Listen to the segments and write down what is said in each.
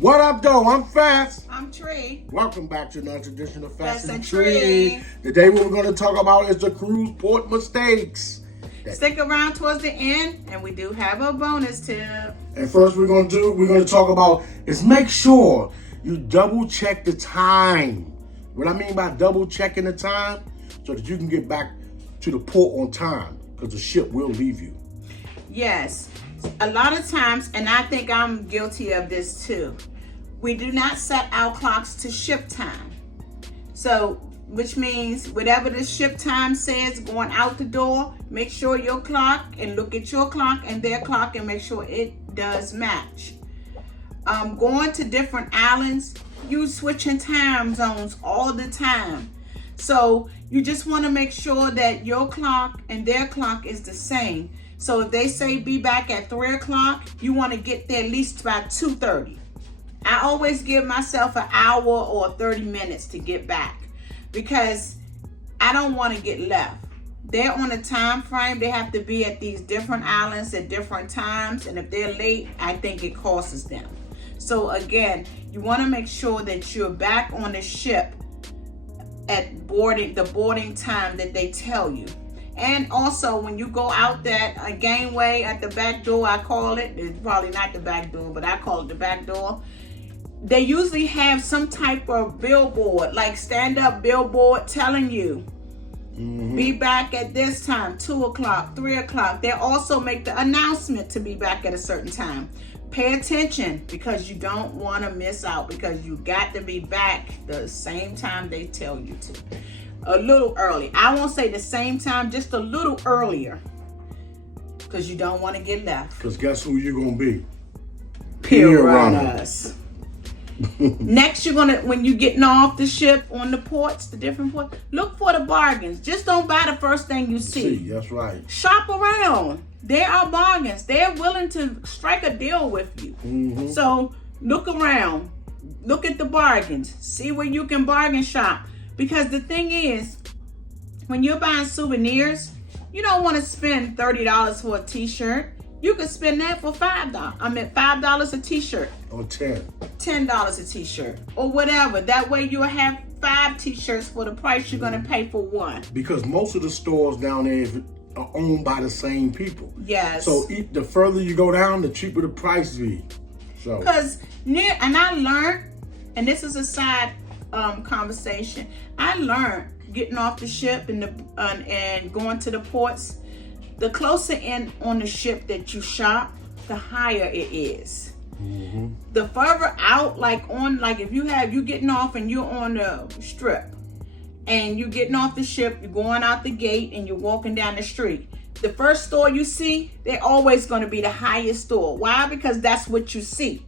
What up, though? I'm Fast. I'm Tree. Welcome back to another edition of Fast and Tree. Tree. Today, what we're going to talk about is the cruise port mistakes. Stick around towards the end, and we do have a bonus tip. And first, we're going to talk about is make sure you double check the time. What I mean by double checking the time, so that you can get back to the port on time, because the ship will leave you. Yes. A lot of times, and I think I'm guilty of this too, we do not set our clocks to ship time. So, which means whatever the ship time says going out the door, make sure your clock and look at your clock and their clock and make sure it does match. Going to different islands, you switching time zones all the time. So you just want to make sure that your clock and their clock is the same. So if they say be back at 3 o'clock, you want to get there at least by 2:30. I always give myself an hour or 30 minutes to get back because I don't want to get left. They're on a time frame. They have to be at these different islands at different times. And if they're late, I think it costs them. So again, you want to make sure that you're back on the ship at the boarding time that they tell you. And also, when you go out that gangway at the back door, I call it, it's probably not the back door, but I call it the back door. They usually have some type of billboard, like stand-up billboard telling you, be back at this time, 2 o'clock, 3 o'clock. They also make the announcement to be back at a certain time. Pay attention because you don't want to miss out because you got to be back the same time they tell you to. A little early. I won't say the same time, just a little earlier. Because you don't want to get left. Because guess who you're going to be? Pier runners. Next, you're going to, when you're getting off the ship on the ports, the different ports, look for the bargains. Just don't buy the first thing you see. That's right. Shop around. There are bargains. They're willing to strike a deal with you. So look around. Look at the bargains. See where you can bargain shop. Because the thing is, when you're buying souvenirs, you don't want to spend $30 for a t-shirt. You could spend that for $5. I mean, $5 a t-shirt. Or $10. $10 a t-shirt. Or whatever. That way you'll have 5 t-shirts for the price you're going to pay for one. Because most of the stores down there are owned by the same people. Yes. So the further you go down, the cheaper the price be. So. Because, and I learned, and this is a side conversation, I learned getting off the ship and going to the ports, the closer in on the ship that you shop, the higher it is. The further out, like if you getting off and you're on the strip and you're getting off the ship, you're going out the gate and you're walking down the street, the first store you see, they're always going to be the highest store. Why? Because that's what you see.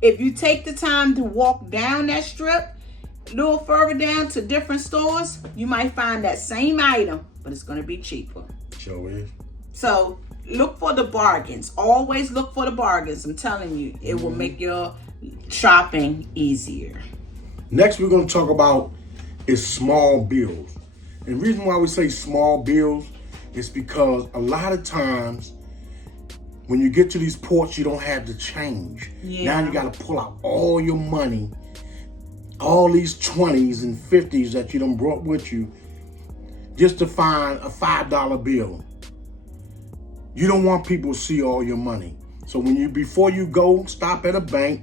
If you take the time to walk down that strip, a little further down to different stores, you might find that same item, but it's going to be cheaper. Sure is. So look for the bargains. Always look for the bargains. I'm telling you, it will make your shopping easier. Next, we're going to talk about is small bills. And the reason why we say small bills is because a lot of times when you get to these ports, you don't have the change. Now you got to pull out all your money, all these 20s and 50s that you done brought with you just to find a $5 bill. You don't want people to see all your money. So before you go, stop at a bank,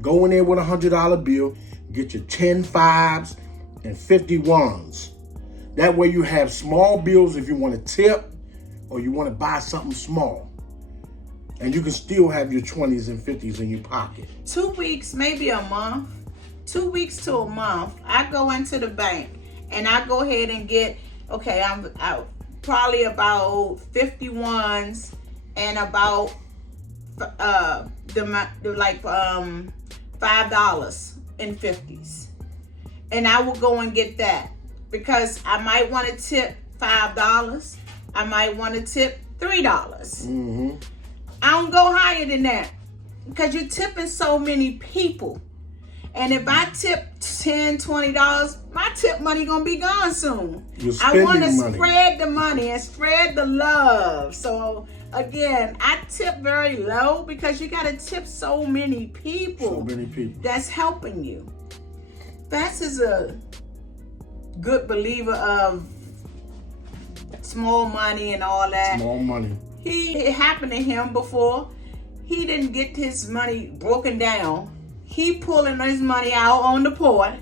go in there with a $100 bill, get your 10 5s and 50 1s. That way you have small bills if you want to tip or you want to buy something small. And you can still have your 20s and 50s in your pocket. 2 weeks, maybe a month. 2 weeks to a month, I go into the bank and I go ahead and get, I'm probably about 51s and about $5 in 50s. And I will go and get that because I might want to tip $5. I might want to tip $3. I don't go higher than that because you're tipping so many people. And if I tip $10, $20, my tip money gonna be gone soon. You're I want to spending money. spread the money and spread the love. So again, I tip very low because you got to tip so many people. So many people. That's helping you. Fats is a good believer of small money and all that. Small money. It happened to him before. He didn't get his money broken down. He pulling his money out on the port.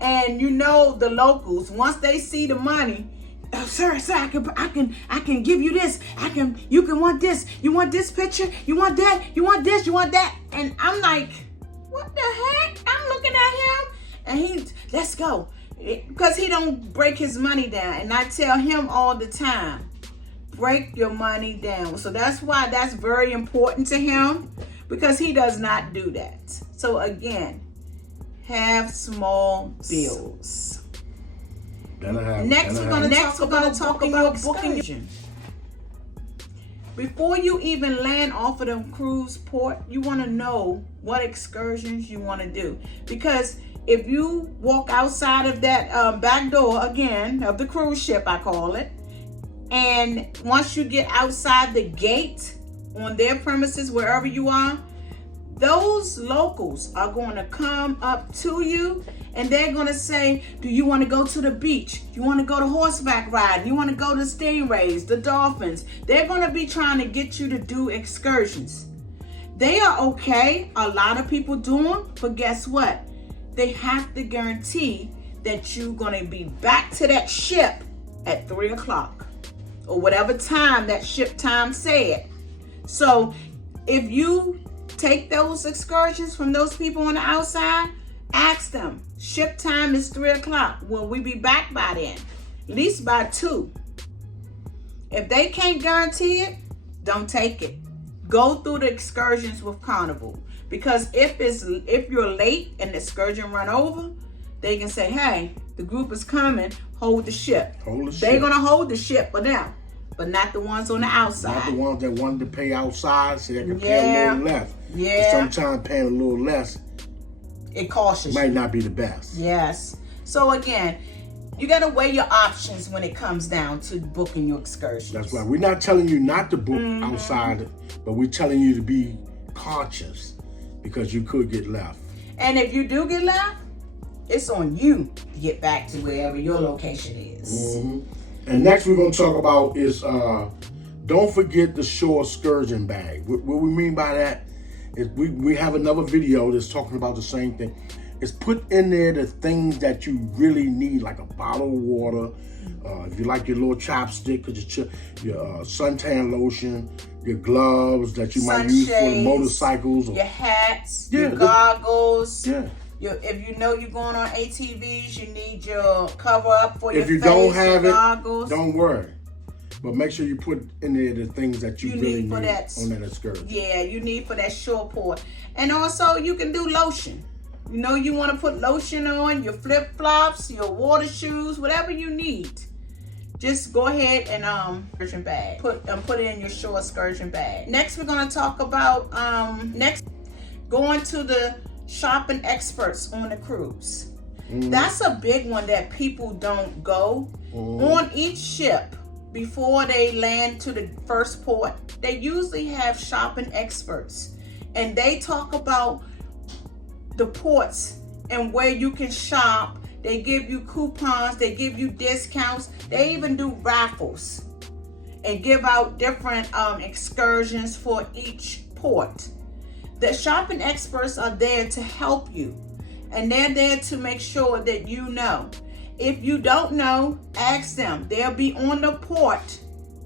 And you know the locals, once they see the money, oh, sir, I can give you this. You can want this. You want this picture? You want that? You want this? You want that? And I'm like, what the heck? I'm looking at him and let's go. Because he don't break his money down. And I tell him all the time, break your money down. So that's why that's very important to him, because he does not do that. So again, have small bills. Next, we're going to talk about booking. Before you even land off of the cruise port, you want to know what excursions you want to do. Because if you walk outside of that back door, again, of the cruise ship, I call it, and once you get outside the gate on their premises, wherever you are, those locals are going to come up to you and they're going to say, do you want to go to the beach? You want to go to horseback riding? You want to go to stingrays, the dolphins? They're going to be trying to get you to do excursions. They are okay. A lot of people do them, but guess what? They have to guarantee that you're going to be back to that ship at 3 o'clock or whatever time that ship time said. So if you take those excursions from those people on the outside, ask them, ship time is 3 o'clock. Will we be back by then? At least by 2. If they can't guarantee it, don't take it. Go through the excursions with Carnival. Because if you're late and the excursion run over, they can say, hey, the group is coming, hold the ship. They're going to hold the ship for them, but not the ones on the outside. Not the ones that wanted to pay outside so they can pay a little less. Yeah. But sometimes paying a little less, it costs you. Might not be the best. Yes. So again, you got to weigh your options when it comes down to booking your excursions. That's right. We're not telling you not to book outside, but we're telling you to be cautious because you could get left. And if you do get left, it's on you to get back to wherever your location is. And next we're going to talk about is don't forget the shore excursion bag. What we mean by that is we have another video that's talking about the same thing. It's put in there the things that you really need, like a bottle of water, if you like your little chopstick, your suntan lotion, your gloves that you might use for the motorcycles. Your hats, your goggles. If you know you're going on ATVs, you need your cover up for your face. If you don't have it, goggles. Don't worry. But make sure you put in there the things that you really need on that excursion. Yeah, you need for that shore port. And also you can do lotion. You know, you want to put lotion on, your flip-flops, your water shoes, whatever you need. Just go ahead and excursion bag. Put it in your shore excursion bag. Next, we're going to talk about going to the shopping experts on the cruise. That's a big one that people don't go. On each ship, before they land to the first port, they usually have shopping experts. And they talk about the ports and where you can shop. They give you coupons, they give you discounts, they even do raffles and give out different excursions for each port. The shopping experts are there to help you, and they're there to make sure that you know. If you don't know, ask them. They'll be on the port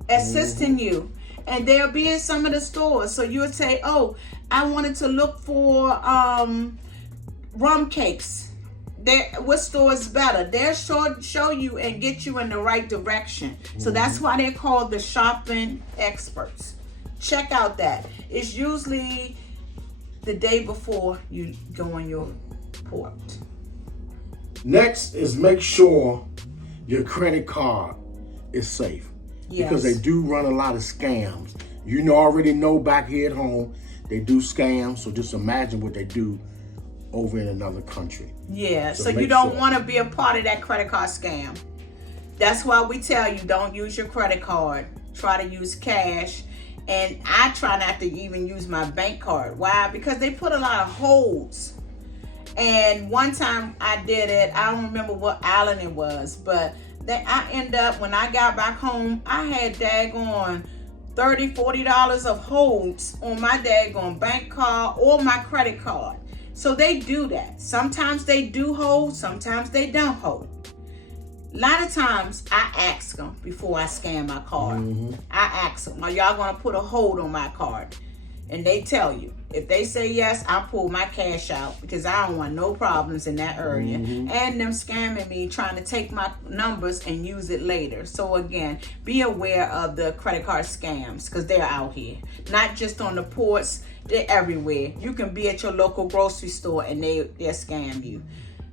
assisting you, and they'll be in some of the stores. So you'll say, oh, I wanted to look for rum cakes. What store is better? They'll show you and get you in the right direction. So that's why they're called the shopping experts. Check out that. It's usually the day before you go on your port. Next is make sure your credit card is safe. Yes. Because they do run a lot of scams. You already know back here at home, they do scams. So just imagine what they do over in another country. Yeah, so you don't want to be a part of that credit card scam. That's why we tell you don't use your credit card. Try to use cash. And I try not to even use my bank card. Why? Because they put a lot of holds. And one time I did it, I don't remember what island it was, but then I end up, when I got back home, I had daggone $30, $40 of holds on my daggone bank card or my credit card. So they do that. Sometimes they do hold, sometimes they don't hold. A lot of times I ask them before I scan my card. I ask them, are y'all gonna put a hold on my card? And they tell you. If they say yes, I pull my cash out because I don't want no problems in that area. And them scamming me, trying to take my numbers and use it later. So again, be aware of the credit card scams because they're out here. Not just on the ports, they're everywhere. You can be at your local grocery store and they'll scam you.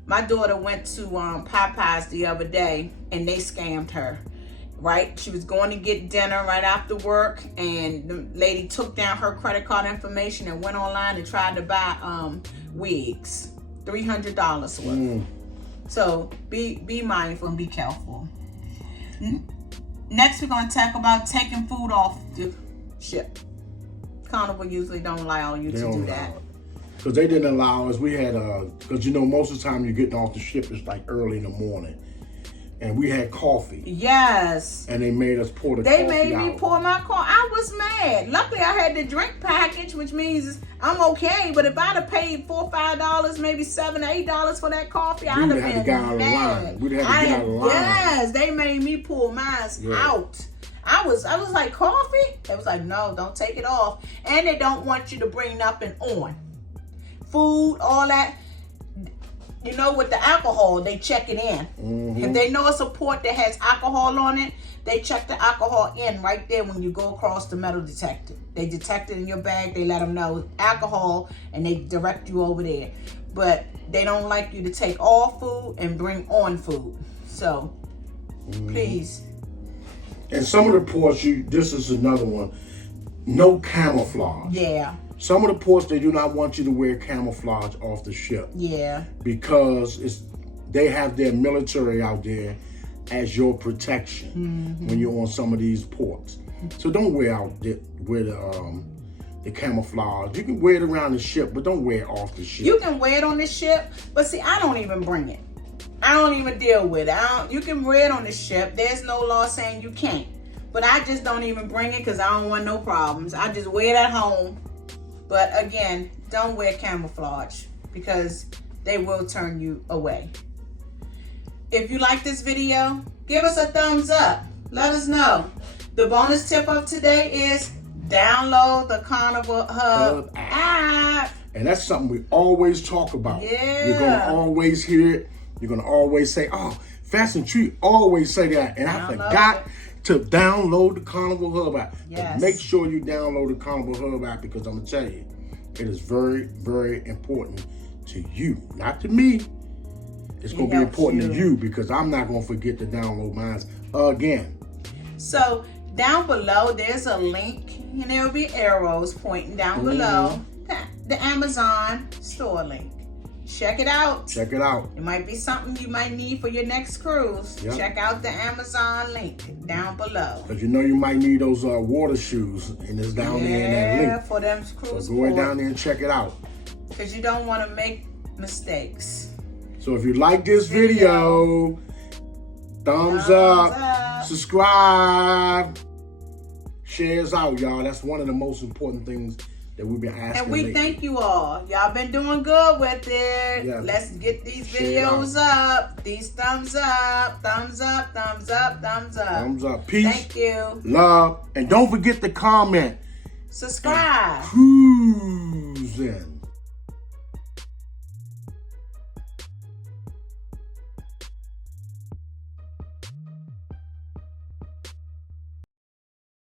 My daughter went to Popeyes the other day and they scammed her. Right? She was going to get dinner right after work, and the lady took down her credit card information and went online and tried to buy wigs, $300 worth. So be mindful and be careful. Next, we're going to talk about taking food off the ship. Carnival usually don't allow you to do that. Because they didn't allow us. We had, because you know, most of the time you're getting off the ship, it's like early in the morning. And we had coffee. Yes. And they made us pour the coffee out. They made me pour my coffee. I was mad. Luckily, I had the drink package, which means I'm okay. But if I'd have paid $4 or $5, maybe $7 or $8 for that coffee, I'd have been mad. We'd have to get out of the line. Yes, they made me pour mine out. I was like, coffee? They was like, no, don't take it off. And they don't want you to bring nothing on. Food, all that. You know, with the alcohol, they check it in. If they know it's a port that has alcohol on it, they check the alcohol in right there when you go across the metal detector. They detect it in your bag. They let them know alcohol, and they direct you over there. But they don't like you to take off food and bring on food. So, please. And some of the ports, this is another one, no camouflage. Yeah. Some of the ports, they do not want you to wear camouflage off the ship. Yeah. Because they have their military out there as your protection when you're on some of these ports. So don't wear the camouflage. You can wear it around the ship, but don't wear it off the ship. You can wear it on the ship, but see, I don't even bring it. I don't even deal with it. You can wear it on the ship. There's no law saying you can't. But I just don't even bring it because I don't want no problems. I just wear it at home. But again, don't wear camouflage because they will turn you away. If you like this video, give us a thumbs up. Let us know. The bonus tip of today is download the Carnival Hub app. And that's something we always talk about. Yeah. You're going to always hear it. You're going to always say, oh, Fast and Treat always say that. And I forgot to download the Carnival Hub app. Yes. Make sure you download the Carnival Hub app because I'm going to tell you, it is very, very important to you. Not to me. It's going to be important to you because I'm not going to forget to download mine again. So down below, there's a link and there will be arrows pointing down below the Amazon store link. Check it out. Check it out. It might be something you might need for your next cruise. Yep. Check out the Amazon link down below. Because you know you might need those water shoes, and it's down there in that link. Yeah, for them cruise. So go down there and check it out. Because you don't want to make mistakes. So if you like this video, thumbs up, subscribe, shares out, y'all. That's one of the most important things that we've been asking. And we thank you all. Y'all been doing good with it. Yeah. Let's get these videos up. These thumbs up, thumbs up, thumbs up, thumbs up. Thumbs up. Peace. Thank you. Love. And don't forget to comment. Subscribe. Cruising.